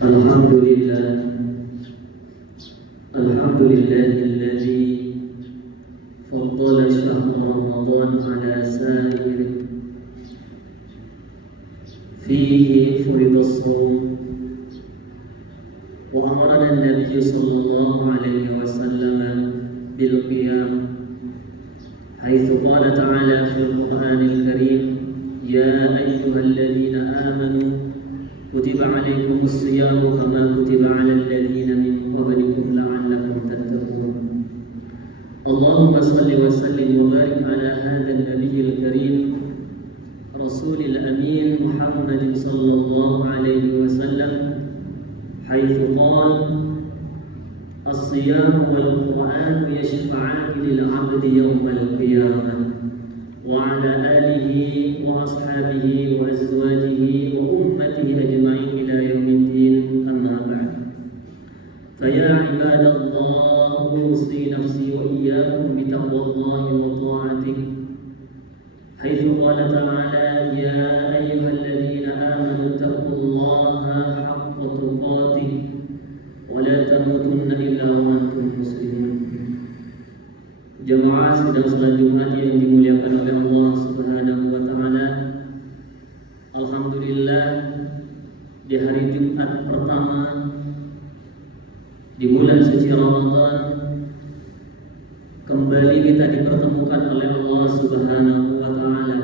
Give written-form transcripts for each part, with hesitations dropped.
Alhamdulillah, alhamdulillahilladzi faddala syahra Ramadan ala sa'ir fihi furidas shaum wa amarana an-nabiy sallallahu alaihi wasallam bil qiyam haitsu qala ta'ala fil Qur'anil Karim ya ayyuhalladzina amanu kutiba alaikumus siyamu kama kutiba alal ladzina min qablikum la'allakum tattaqun. Allahumma salli wa sallim wa barik ala hadzal nabiyil karim rasulil amin Muhammadin sallallahu alaihi wasallam haitsu qala as-siyam wal Qur'an yashfa'an lil 'abdi yawmal qiyamah wa ala alihi wa ashabihi wa azwajihi wa ummatihi ajma'in ila yaumiddin, amma ba'd. Faya ibadallah, usi nafsi wa iyyakum bi taqwallahi wa ta'atihi haitsu qala ta'ala ya ayyuhalladzina amanu taqullaha haqqa tuqatih wa la tamutunna illa wa antum muslimun. Jemaah sidang salat Jumat yang dimuliakan oleh Allah Subhanahu wa taala. Alhamdulillah, di hari Jumat pertama di bulan suci Ramadan kembali kita dipertemukan oleh Allah Subhanahu wa taala,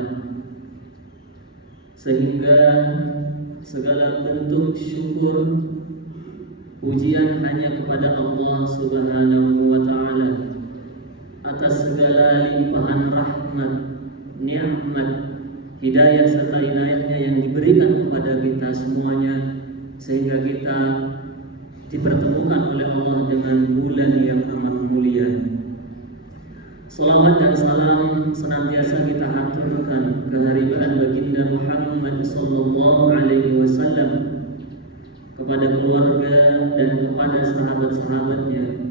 sehingga segala bentuk syukur pujian hanya kepada Allah Subhanahu wa taala atas segala limpahan rahmat, nikmat, hidayah serta inayahnya yang diberikan kepada kita semuanya, sehingga kita dipertemukan oleh Allah dengan bulan yang amat mulia. Salawat dan salam senantiasa kita haturkan keharibaan baginda Muhammad sallallahu alaihi wasallam, kepada keluarga dan kepada sahabat-sahabatnya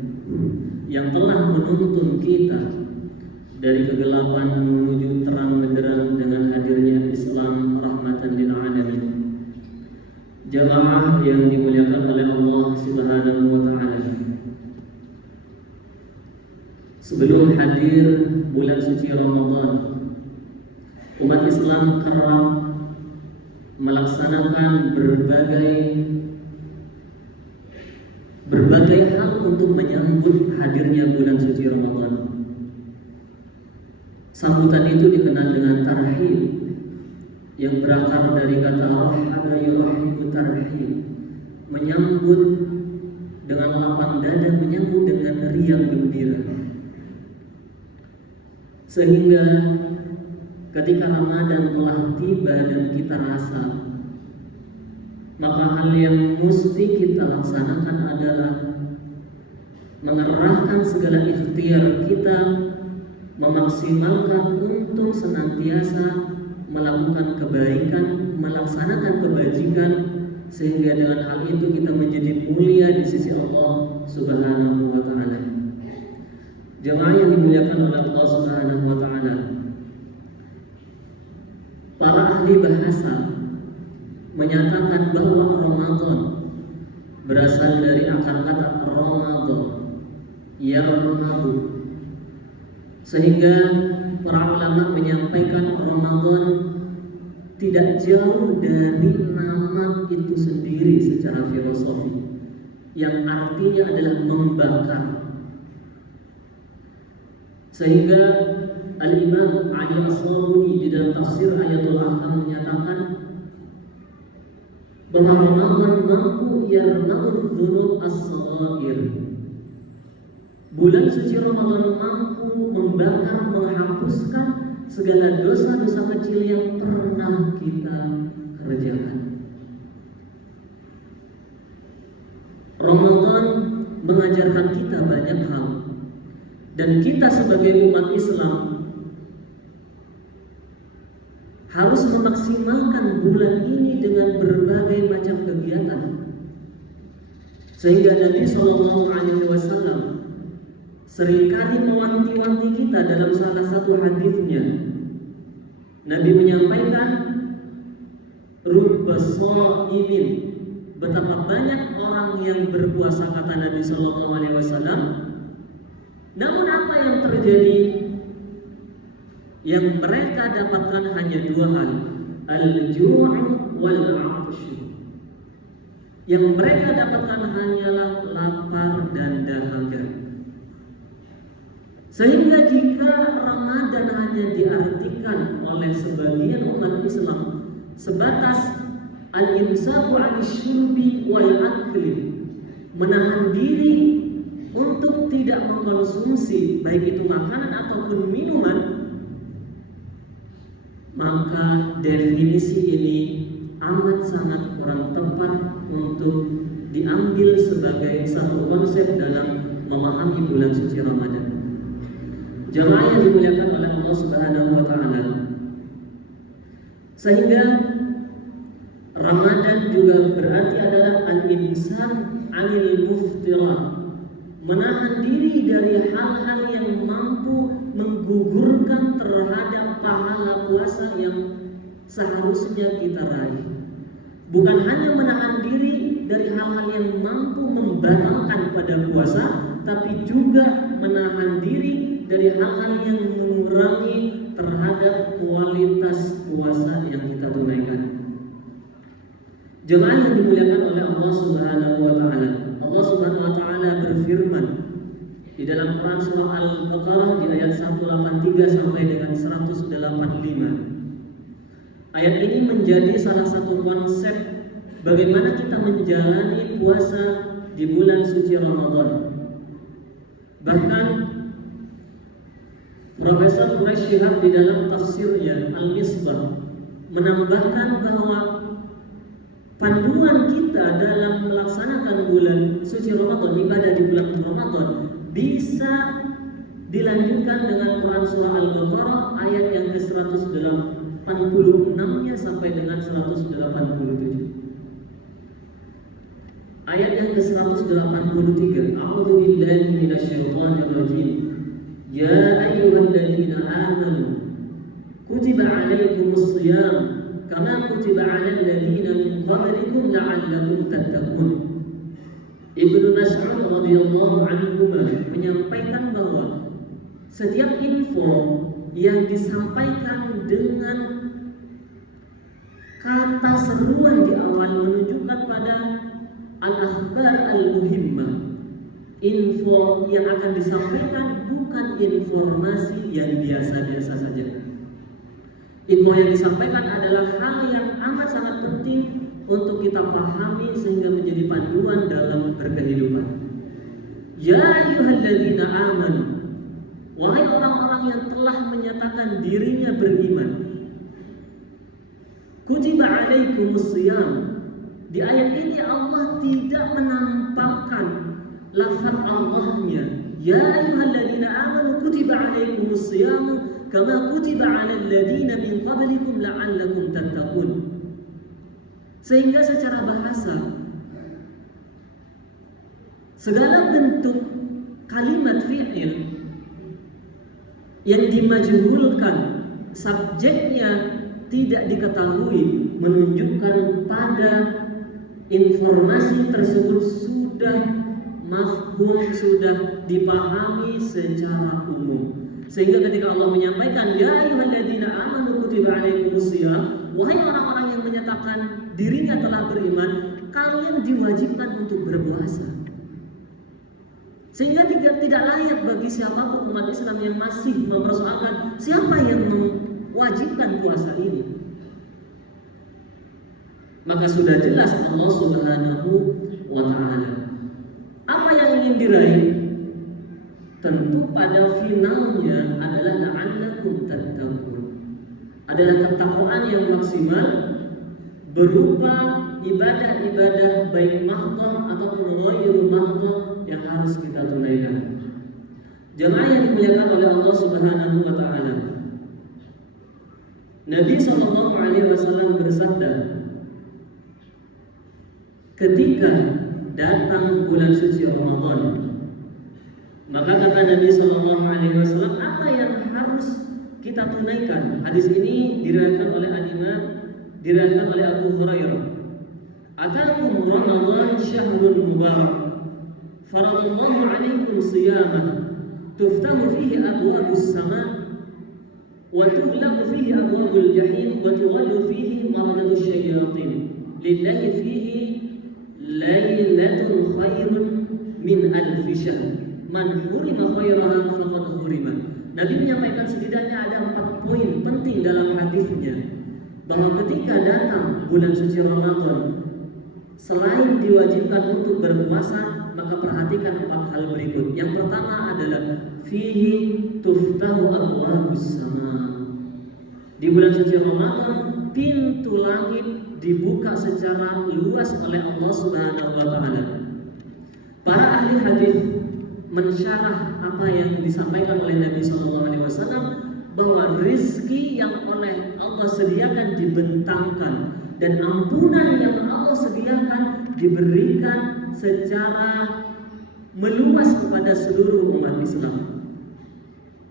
yang telah menuntun kita dari kegelapan menuju terang benderang dengan hadirnya Islam rahmatan lil alamin. Jamaah yang dimuliakan oleh Allah Subhanahu wa taala, sebelum hadir bulan suci Ramadan, umat Islam kerap melaksanakan berbagai hal untuk menyambut hadirnya bulan suci Ramadan. Sambutan itu dikenal dengan tarhib, yang berakar dari kata rahaba yurahibu tarhib, menyambut dengan lapang dada, menyambut dengan riang gembira. Sehingga ketika Ramadan telah tiba dan kita rasa, maka hal yang mesti kita laksanakan adalah mengerahkan segala ikhtiar kita, memaksimalkan untuk senantiasa melakukan kebaikan, melaksanakan kebajikan, sehingga dengan hal itu kita menjadi mulia di sisi Allah Subhanahu wa taala. Jemaah yang dimuliakan oleh Allah Subhanahu wa taala, para ahli bahasa menyatakan bahwa Ramadan berasal dari akar kata Ramadan, yarmadu, sehingga para ulama menyampaikan Ramadan tidak jauh dari nama itu sendiri secara filosofi, yang artinya adalah membakar. Sehingga Al-Imam Ali As-Sabuni di dalam tafsir Ayatul Ahkam menyatakan bahwa Ramadan mampu yarma'ud dzunub as-saghair. Bulan suci Ramadan mampu membakar, menghapuskan segala dosa-dosa kecil yang pernah kita kerjakan. Ramadan mengajarkan kita banyak hal, dan kita sebagai umat Islam harus memaksimalkan bulan ini dengan berbagai macam kegiatan. Sehingga Nabi Shallallahu Alaihi Wasallam seringkali mewanti-wanti kita dalam salah satu hadisnya. Nabi menyampaikan, "Rubba sha'imin betapa banyak orang yang berpuasa kata Nabi Shallallahu Alaihi Wasallam. Namun apa yang terjadi? Yang mereka dapatkan hanya dua hal, al-ju' wal 'atsy. Yang mereka dapatkan hanyalah lapar dan dahaga. Sehingga jika Ramadan hanya diartikan oleh sebagian umat Islam sebatas al-imsaku 'anil syurbi wal akli, menahan diri untuk tidak mengkonsumsi baik itu makanan ataupun minuman, maka definisi ini amat sangat kurang tepat untuk diambil sebagai satu konsep dalam memahami bulan suci Ramadan. Jemaah yang dimuliakan oleh Allah Subhanahu wa taala. Sehingga Ramadan juga berarti adalah al-imsak 'anil muftirat, menahan diri dari hal-hal yang mampu menggugurkan terhadap pahala puasa yang seharusnya kita raih. Bukan hanya menahan diri dari hal-hal yang mampu membatalkan pada puasa, tapi juga menahan diri dari hal-hal yang mengurangi terhadap kualitas puasa yang kita tunaikan. Jemaah yang dimuliakan oleh Allah Subhanahu wa taala. Allah Subhanahu wa taala berfirman di dalam Quran surah Al-Baqarah di ayat 183 sampai dengan 185. Ayat ini menjadi salah satu konsep bagaimana kita menjalani puasa di bulan suci Ramadan. Bahkan Profesor Quraish Shihab di dalam tafsirnya Al-Misbah menambahkan bahwa panduan kita dalam melaksanakan bulan suci Ramadan, ibadah di bulan Ramadan, bisa dilanjutkan dengan Quran surah Al-Baqarah ayat yang ke-186-nya sampai dengan 187. Ayat yang ke-183, A'udzu billahi minasyaitonir rajim. Ya ayyuhalladzina amanu kutiba 'alaikumus shiyam kama kutiba 'alal ladzina min qablikum la'allakum tattaqun. Ibnu Mas'ud radhiyallahu anhu menyampaikan bahwa setiap info yang disampaikan dengan kata seruan di awal menunjukkan pada al-akhbar al-muhimmah. Info yang akan disampaikan bukan informasi yang biasa-biasa saja. Info yang disampaikan adalah hal yang amat sangat penting untuk kita pahami sehingga menjadi panduan dalam berkehidupan. Ya ayyuhalladzina amanu, wahai orang-orang yang telah menyatakan dirinya beriman. Kutiba 'alaikumus shiyam. Di ayat ini Allah tidak menampakkan lafaz Allahnya. Ya ayyuhalladzina amanu kutiba 'alaikumus shiyam kama kutiba 'alal ladzina min qablikum la'allakum tattaqun. Sehingga secara bahasa segala bentuk kalimat fi'il yang dimajhulkan subjeknya tidak diketahui menunjukkan pada informasi tersebut sudah mafhum, sudah dipahami secara umum. Sehingga ketika Allah menyampaikan ya ayyuhalladzina amanu kutiba 'alaikumus shiyam, wahai orang-orang yang menyatakan dirinya telah beriman, kalian diwajibkan untuk berpuasa. Sehingga tidak layak bagi siapapun umat Islam yang masih mempersoalkan siapa yang mewajibkan puasa ini. Maka sudah jelas Allah Subhanahu wa taala. Apa yang ingin diraih? Tentu pada finalnya adalah la'allakum tattaqun. Adalah ketakwaan yang maksimal berupa ibadah-ibadah baik mahdhah ataupun ghairu mahdhah yang harus kita tunaikan. Jemaah yang dimuliakan oleh Allah Subhanahu wa taala. Nabi sallallahu alaihi wasallam bersabda, ketika datang bulan suci Ramadan, maka kata Nabi sallallahu alaihi wasallam, apa yang harus kita tunaikan? Hadis ini diriwayatkan oleh Abu Hurairah. Atakum Ramadan syahrul mubarak, faradallahu alaikum siyamah, tuftahu fihi abwabus sama' wa tughlaqu fihi abwabul jahim wa tughallu fihi maradatus syayatin, lillahi fihi lailatun khairun min alfi syahr, man hurima khairaha faqad hurima. Nabi menyampaikan setidaknya ada 4 poin penting dalam hadisnya, bahwa ketika datang bulan suci Ramadan, selain diwajibkan untuk berpuasa, maka perhatikan 4 hal berikut. Yang pertama adalah fihi tuftahu abwabus sama. Di bulan suci Ramadan, pintu langit dibuka secara luas oleh Allah Subhanahu wa taala. Para ahli hadis mensyarah apa yang disampaikan oleh Nabi SAW, bahwa rizki yang oleh Allah sediakan dibentangkan, dan ampunan yang Allah sediakan diberikan secara meluas kepada seluruh umat Islam.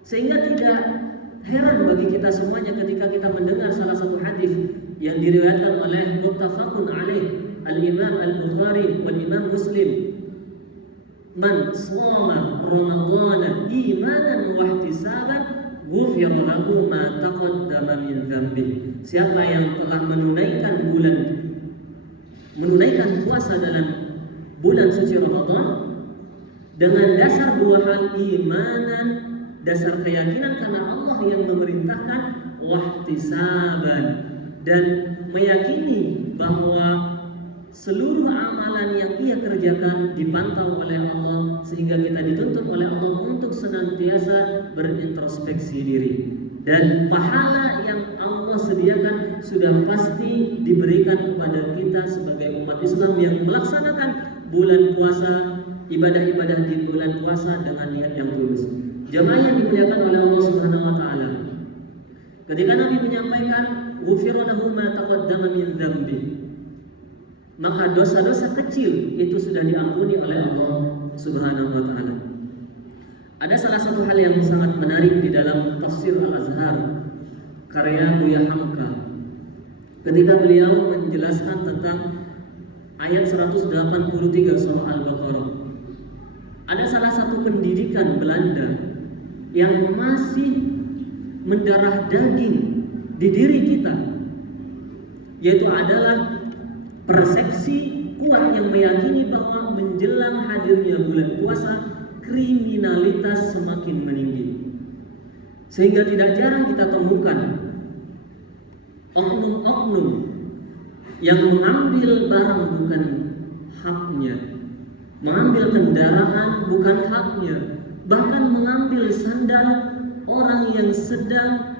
Sehingga tidak heran bagi kita semuanya ketika kita mendengar salah satu hadis yang diriwayatkan oleh muttafaqun alaih al-Imam Al-Bukhari wal Imam Muslim, man shoma Ramadhana imanan wa ihtisaban ghufira lahu ma taqaddama min dhanbi. Siapa yang telah menunaikan puasa dalam bulan suci Ramadan dengan dasar 2 hal, imanan, dasar keyakinan karena Allah yang memerintahkan, wahtisaban, dan meyakini bahwa seluruh amalan yang ia kerjakan dipantau oleh Allah, sehingga kita dituntut oleh Allah untuk senantiasa berintrospeksi diri. Dan pahala yang Allah sediakan sudah pasti diberikan kepada kita sebagai umat Islam yang melaksanakan bulan puasa, ibadah-ibadah di bulan puasa dengan niat yang tulus. Jemaah yang dimuliakan oleh Allah Subhanahu wa taala, ketika Nabi menyampaikan ghufira lahu ma taqaddama min dzambi, maka dosa-dosa kecil itu sudah diampuni oleh Allah Subhanahu wa taala. Ada salah satu hal yang sangat menarik di dalam tafsir Al-Azhar karya Buya Hamka, ketika beliau menjelaskan tentang ayat 183 surah Al-Baqarah. Ada salah satu pendidikan Belanda yang masih mendarah daging di diri kita, yaitu adalah persepsi kuat yang meyakini bahwa menjelang hadirnya bulan puasa, kriminalitas semakin meninggi. Sehingga tidak jarang kita temukan oknum-oknum yang mengambil barang bukan haknya, mengambil kendaraan bukan haknya, bahkan mengambil sandal orang yang sedang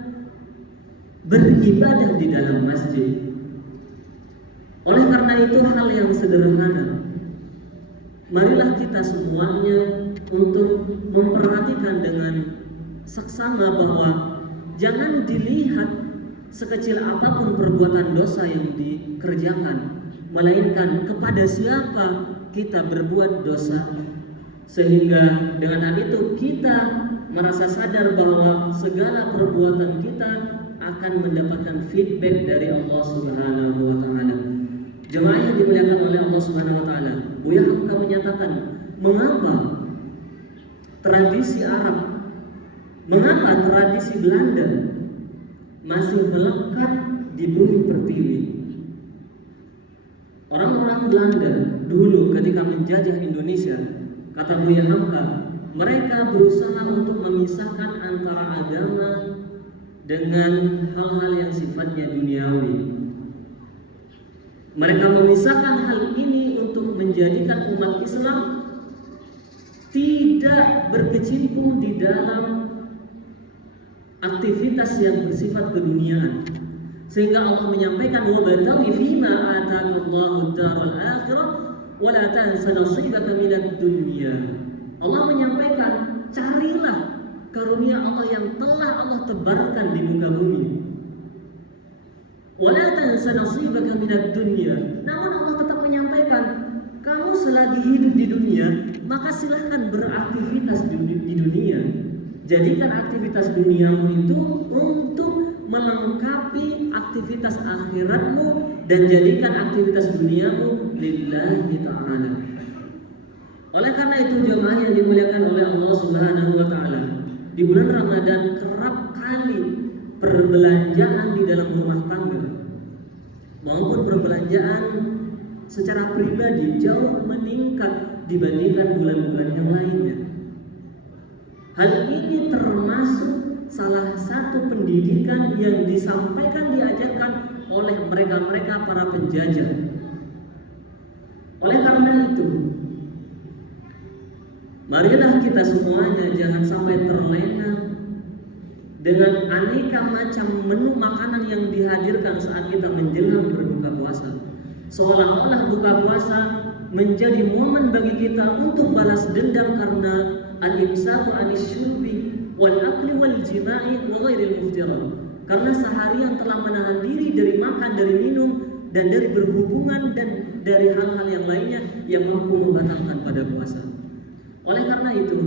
beribadah di dalam masjid. Oleh karena itu, hal yang sederhana, marilah kita semuanya untuk memperhatikan dengan seksama bahwa jangan dilihat sekecil apapun perbuatan dosa yang dikerjakan, melainkan kepada siapa kita berbuat dosa, sehingga dengan hal itu kita merasa sadar bahwa segala perbuatan kita akan mendapatkan feedback dari Allah Subhanahu wa taala. Jemaah yang dimuliakan oleh Allah Subhanahu wa taala, Buya Hamka menyatakan, mengapa tradisi Arab, mengapa tradisi Belanda masih melekat di bumi pertiwi? Orang-orang Belanda dulu ketika menjajah Indonesia, kata Buya Hamka, mereka berusaha untuk memisahkan antara agama dengan hal-hal yang sifatnya duniawi. Mereka memisahkan hal ini untuk menjadikan umat Islam tidak berkecimpung di dalam aktivitas yang bersifat keduniaan. Sehingga Allah menyampaikan, wabtaghi fima ataakallahu ad-daral akhirah wa la tansa nasibaka minad dunya. Allah menyampaikan, carilah karunia Allah yang telah Allah tebarkan di muka bumi. Wa la tansa nasibaka minad dunya. Namun Allah tetap menyampaikan, kamu selagi hidup di dunia, maka silahkan beraktivitas di dunia. Jadikan aktivitas duniamu itu untuk melengkapi aktivitas akhiratmu dan jadikan aktivitas duniamu lillahi ta'ala. Oleh karena itu jemaah yang dimuliakan oleh Allah Subhanahu wa taala, di bulan Ramadan kerap kali perbelanjaan di dalam rumah tangga maupun perbelanjaan secara pribadi jauh meningkat dibandingkan bulan-bulan yang lainnya. Hal ini termasuk salah satu pendidikan yang disampaikan, diajarkan oleh mereka-mereka para penjajah. Oleh karena itu, marilah kita semuanya jangan sampai terlena dengan aneka macam menu makanan yang dihadirkan saat kita menjelang berbuka puasa. Seolah-olah buka puasa menjadi momen bagi kita untuk balas dendam karena al-imsaku anisyurbi wal akli wal jima'i wa ghairil muftirat. Karena seharian telah menahan diri dari makan, dari minum, dan dari berhubungan dan dari hal-hal yang lainnya yang mampu membatalkan pada puasa. Oleh karena itu,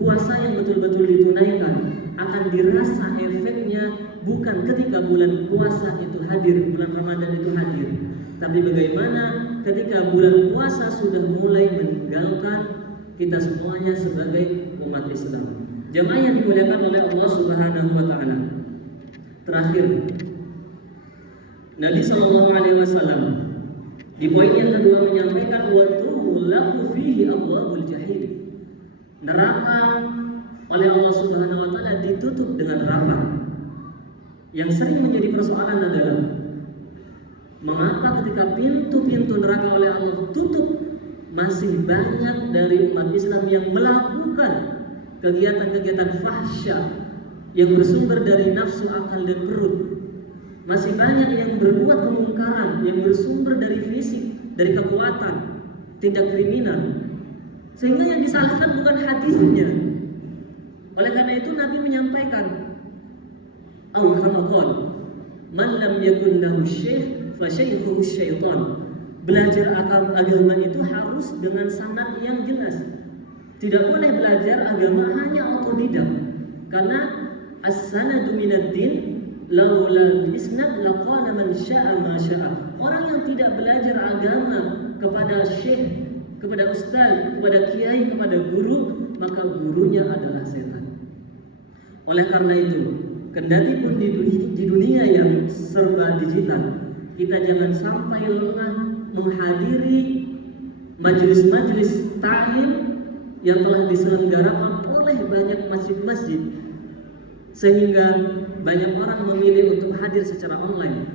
puasa yang betul-betul ditunaikan akan dirasa efeknya bukan ketika bulan puasa itu hadir, bulan Ramadan itu hadir, tapi bagaimana ketika bulan puasa sudah mulai meninggalkan kita semuanya sebagai umat Islam. Jemaah yang dimuliakan oleh Allah Subhanahu wa taala. Terakhir, Nabi sallallahu alaihi wasallam di poin yang kedua menyampaikan wa tuhlaku fihi abwabul jahim. Neraka oleh Allah Subhanahu wa taala ditutup dengan rapat. Yang sering menjadi persoalan adalah mengapa ketika pintu-pintu neraka oleh Allah tutup masih banyak dari umat Islam yang melakukan kegiatan-kegiatan fahsya yang bersumber dari nafsu, akal, dan perut. Masih banyak yang berbuat kemungkaran yang bersumber dari fisik, dari kekuatan, tindak kriminal. Sehingga yang disalahkan bukan hadisnya. Oleh karena itu Nabi menyampaikan, "Au kama qala, man lam yakun lahu syekh fa syaykhuhu syaitan." Belajar agama itu harus dengan sanad yang jelas. Tidak boleh belajar agama hanya otodidak. Karena as-sanadu minad din laula isnad laqala man syaa ma syaa. Orang yang tidak belajar agama kepada syekh, kepada ustaz, kepada kiai, kepada guru, maka gurunya adalah setan. Oleh karena itu, kendati pun di dunia yang serba digital, kita jangan sampai lengah menghadiri majelis-majelis ta'lim yang telah diselenggarakan oleh banyak masjid-masjid, sehingga banyak orang memilih untuk hadir secara online.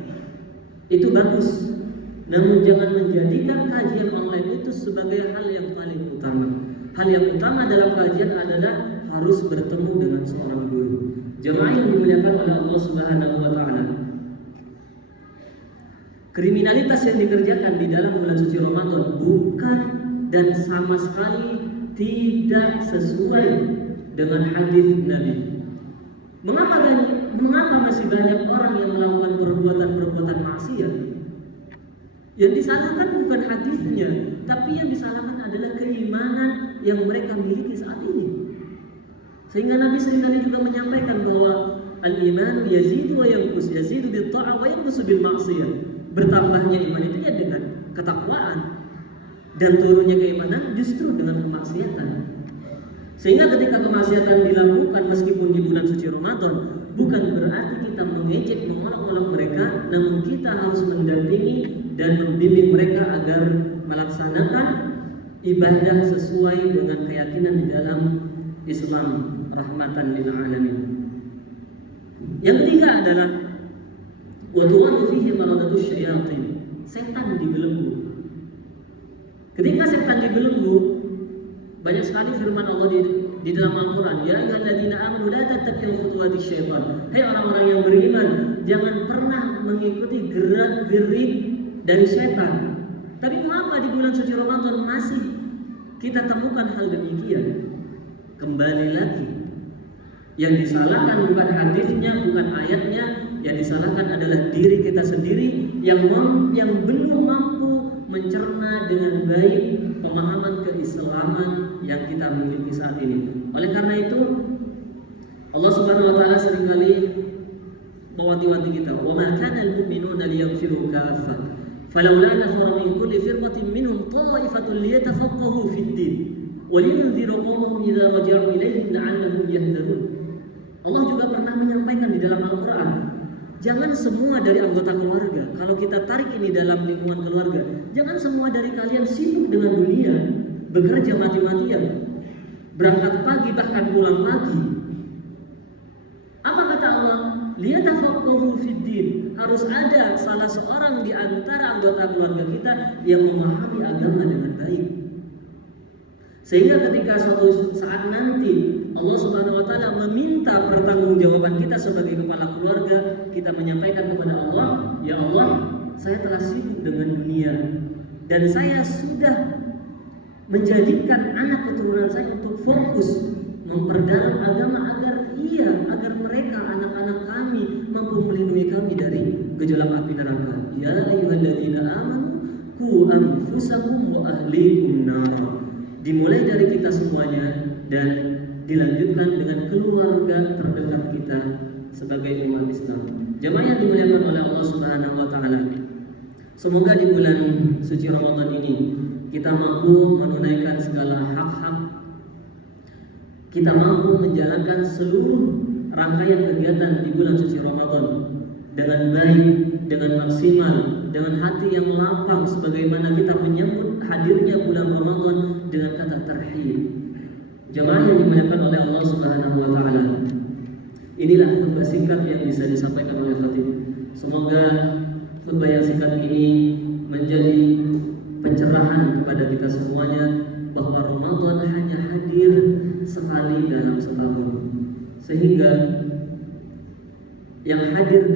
Itu bagus, namun jangan menjadikan kajian online itu sebagai hal yang paling utama. Hal yang utama dalam kajian adalah harus bertemu dengan seorang guru. Jemaah yang dimuliakan oleh Allah Subhanahu wa taala. Kriminalitas yang dikerjakan di dalam bulan suci Ramadan bukan dan sama sekali tidak sesuai dengan hadis Nabi. Mengapa masih banyak orang yang melakukan perbuatan-perbuatan maksiat? Yang disalahkan bukan hadisnya, tapi yang disalahkan adalah keimanan yang mereka miliki saat ini. Sehingga Nabi seringkali juga menyampaikan bahwa al-iman yazidu wa yanqus, yazidu bil ta'ah wa yanqus bil ma'siyah. Bertambahnya iman itu ya dengan ketakwaan, dan turunnya keimanan justru dengan kemaksiatan. Sehingga ketika kemaksiatan dilakukan meskipun di bulan suci Ramadan, bukan berarti kita mengejek, mengolok-olok mereka, namun kita harus mendampingi dan membimbing mereka agar melaksanakan ibadah sesuai dengan keyakinan di dalam Islam, rahmatan lil alamin. Yang ketiga adalah wa tu'anu fihi maradatu syayatin. Setan dibelenggu. Ketika setan dibelenggu, banyak sekali firman Allah di dalam Al-Quran, ya ayyuhalladzina amanu la tattabi'u khutuwati syaitan. Hai orang-orang yang beriman, jangan pernah mengikuti gerak-gerik dari setan. Tapi mengapa di bulan suci Ramadan masih kita temukan hal demikian? Kembali lagi, yang disalahkan bukan hadisnya, bukan ayatnya, yang disalahkan adalah diri kita sendiri yang belum mampu mencerna dengan baik pemahaman keislaman yang kita miliki saat ini. Oleh karena itu, Allah Subhanahu wa taala seringkali mewanti-wanti kita, "Wa ma kana al-mu'minuna liyanfiru kaffah, falawla nafara min kulli firqatin minhum ta'ifatun liyatafaqahu fid-din, wa liyunziru qawmahum idza raja'u ilaihim la'allahum yahdharun." Allah juga pernah menyampaikan di dalam Al-Qur'an, jangan semua dari anggota keluarga. Kalau kita tarik ini dalam lingkungan keluarga, jangan semua dari kalian sibuk dengan dunia, bekerja mati-matian, berangkat pagi bahkan pulang pagi. Apa kata Allah? Liyatafaqahu fid-din. Harus ada salah seorang di antara anggota keluarga kita yang memahami agama dengan baik. Sehingga ketika suatu saat nanti Allah Subhanahu wa taala meminta pertanggungjawaban kita sebagai kepala keluarga, kita menyampaikan kepada Allah, "Ya Allah, saya telah sibuk dengan dunia dan saya sudah menjadikan anak keturunan saya untuk fokus memperdalam agama agar mereka anak-anak kami mampu melindungi kami dari gejolak api neraka. Ya ayyuhalladzina amanu qu anfusakum wa ahlikum nar." Dimulai dari kita semuanya dan dilanjutkan dengan keluarga terdekat kita sebagai umat Islam. Jemaah yang dimuliakan oleh Allah Subhanahu wa taala. Semoga di bulan suci Ramadan ini kita mampu menunaikan segala hak-hak. Kita mampu menjalankan seluruh rangkaian kegiatan di bulan suci Ramadan dengan baik, dengan maksimal, dengan hati yang lapang sebagaimana kita menyambut hadirnya bulan Ramadan dengan kata tarhib. Jemaah yang dimuliakan oleh Allah Subhanahu wa taala. Inilah khutbah singkat yang bisa disampaikan oleh khatib. Semoga khutbah yang singkat ini menjadi pencerahan kepada kita semuanya bahwa Ramadan hanya hadir sekali dalam setahun. Sehingga yang hadir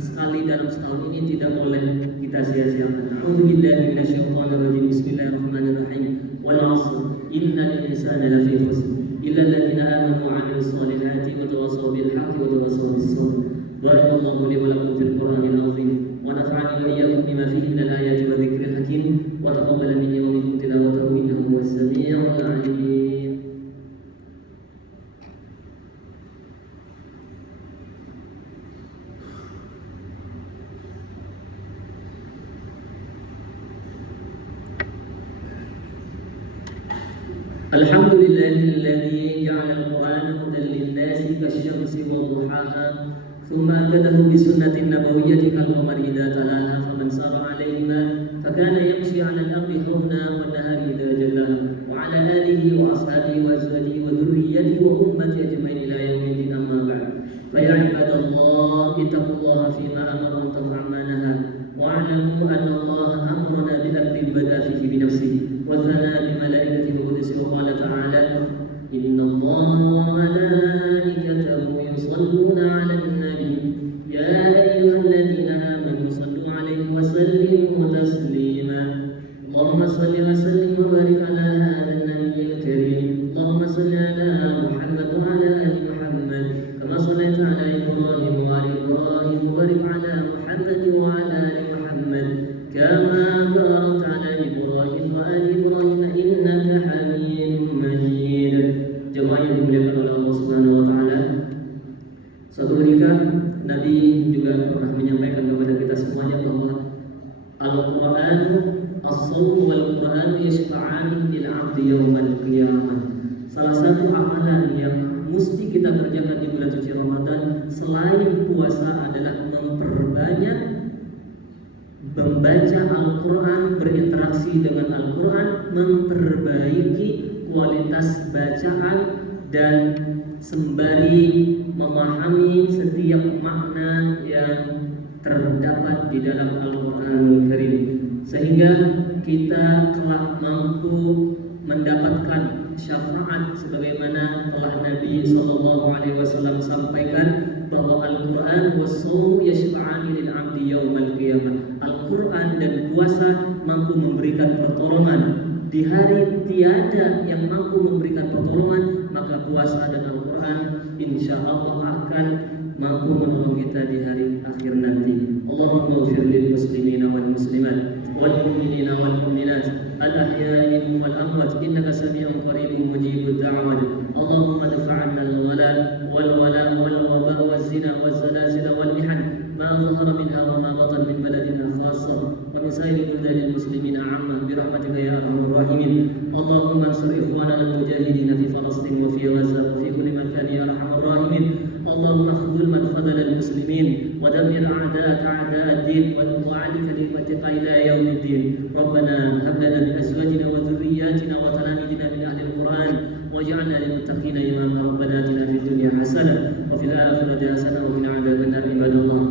sekali dalam setahun ini tidak boleh kita sia-siakan. A'udzubillahi minasyaitonirrajim. Bismillahirrahmanirrahim. Wal 'ashr innal insana lafi khusr illa alladziina aamanu wa 'amilus shalihati wa tawassaw bil haqqi wa tawassaw bis sabr. Barakallahu li wa lakum fil Qur'anil 'azim wa nafa'ani wa iyyakum bima fihi minal ayati wa dzikril hakim wa taqabbala minni wa minkum tilawatahu innahu huwas samii'ul 'aliim. Alhamdulillahilladzi ja'ala al-Qur'ana hudan lin-nasi kasy-syamsi wa duhaha thumma akadahu bi sunnatin nabawiyyati kal-qamari idza talaha faman sara 'alayhima fakana yamshi 'ala al-ardi hawna wan-nahari idza jallaha wa 'ala alihi wa ashabihi wa azwajihi wa dhurriyyatihi wa ummati ajma'in ila yaumil din amma ba'd. Fa ya ibadallah ittaqullaha fima amara wa ta'amma naha wa 'alamu anna Allah amrana bi amrin bada fihi bi nafsihi وثنى بملائكته القدس وقال تعالى إن الله وملائكته يصلون على النبي يا أيها الذين آمنوا صلوا عليه وسلموا تسليما اللهم صل وسلم وبارك على هذا النبي الكريم اللهم صل على محمد وعلى آل محمد كما صليت على إبراهيم وعلى إبراهيم وبارك على محمد وعلى آل محمد كما باركت على إبراهيم وآل إبراهيم إنك حميد مجيد. Jemaah yang dimuliakan oleh Allah Subhanahu wa taala. Suatu ketika Nabi juga pernah menyampaikan kepada kita semuanya bahwa Al-Qur'an as-sawm wal Qur'an yashfa'ani lil 'abdi yaumal qiyamah. Salah satu amalan yang mesti kita kerjakan di bulan suci Ramadan selain puasa adalah memperbanyak membaca Al-Quran, berinteraksi dengan Al-Quran, memperbaiki kualitas bacaan dan sembari memahami setiap makna yang terdapat di dalam Al-Quranul Karim, sehingga kita kelak mampu mendapatkan syafaat sebagaimana telah Nabi SAW sampaikan bahwa Al-Quran was-shawmu yashfa'ani lil 'abdi yaumal qiyamah. Al-Quran dan puasa mampu memberikan pertolongan di hari tiada yang mampu memberikan pertolongan, maka puasa dan Al-Quran insya Allah akan mampu menolong kita di hari akhir nanti. Allahumma ighfir lil muslimina wal muslimat wal mu'minina wal mu'minat al ahya'i minhum wal amwat innaka samii'un qariibun mujibud da'wat. Allahumma dafa'na al-wala wal wala wal waba waz zina waz zalazil wal mihan سائر بلدان المسلمين عامة برحمتك يا أرحم الراحمين. اللهم انصر إخواننا المجاهدين في فلسطين وفي غزة وفي كل مكان يا أرحم الراحمين. اللهم اخذل من خذل المسلمين ودمر أعداء الدين واجعل كلمتك إلى يوم الدين. ربنا هب لنا من أزواجنا وذرياتنا وتلاميذنا من أهل القرآن واجعلنا للمتقين إماما. ربنا آتنا في الدنيا حسنة وفي الآخرة حسنة وقنا عذاب النار. عباد الله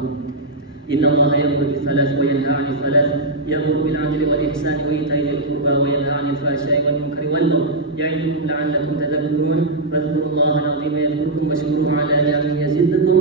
إن الله يأمر بالثلاث وينهى عن الثلاث، يأمر بالعدل والإحسان وإيتاء ذي القربى وينهى عن الفحشاء والمنكر والبغي يعظكم لعلكم تذكرون. فاذكروا الله العظيم يذكركم واشكروه على نعمه يزدكم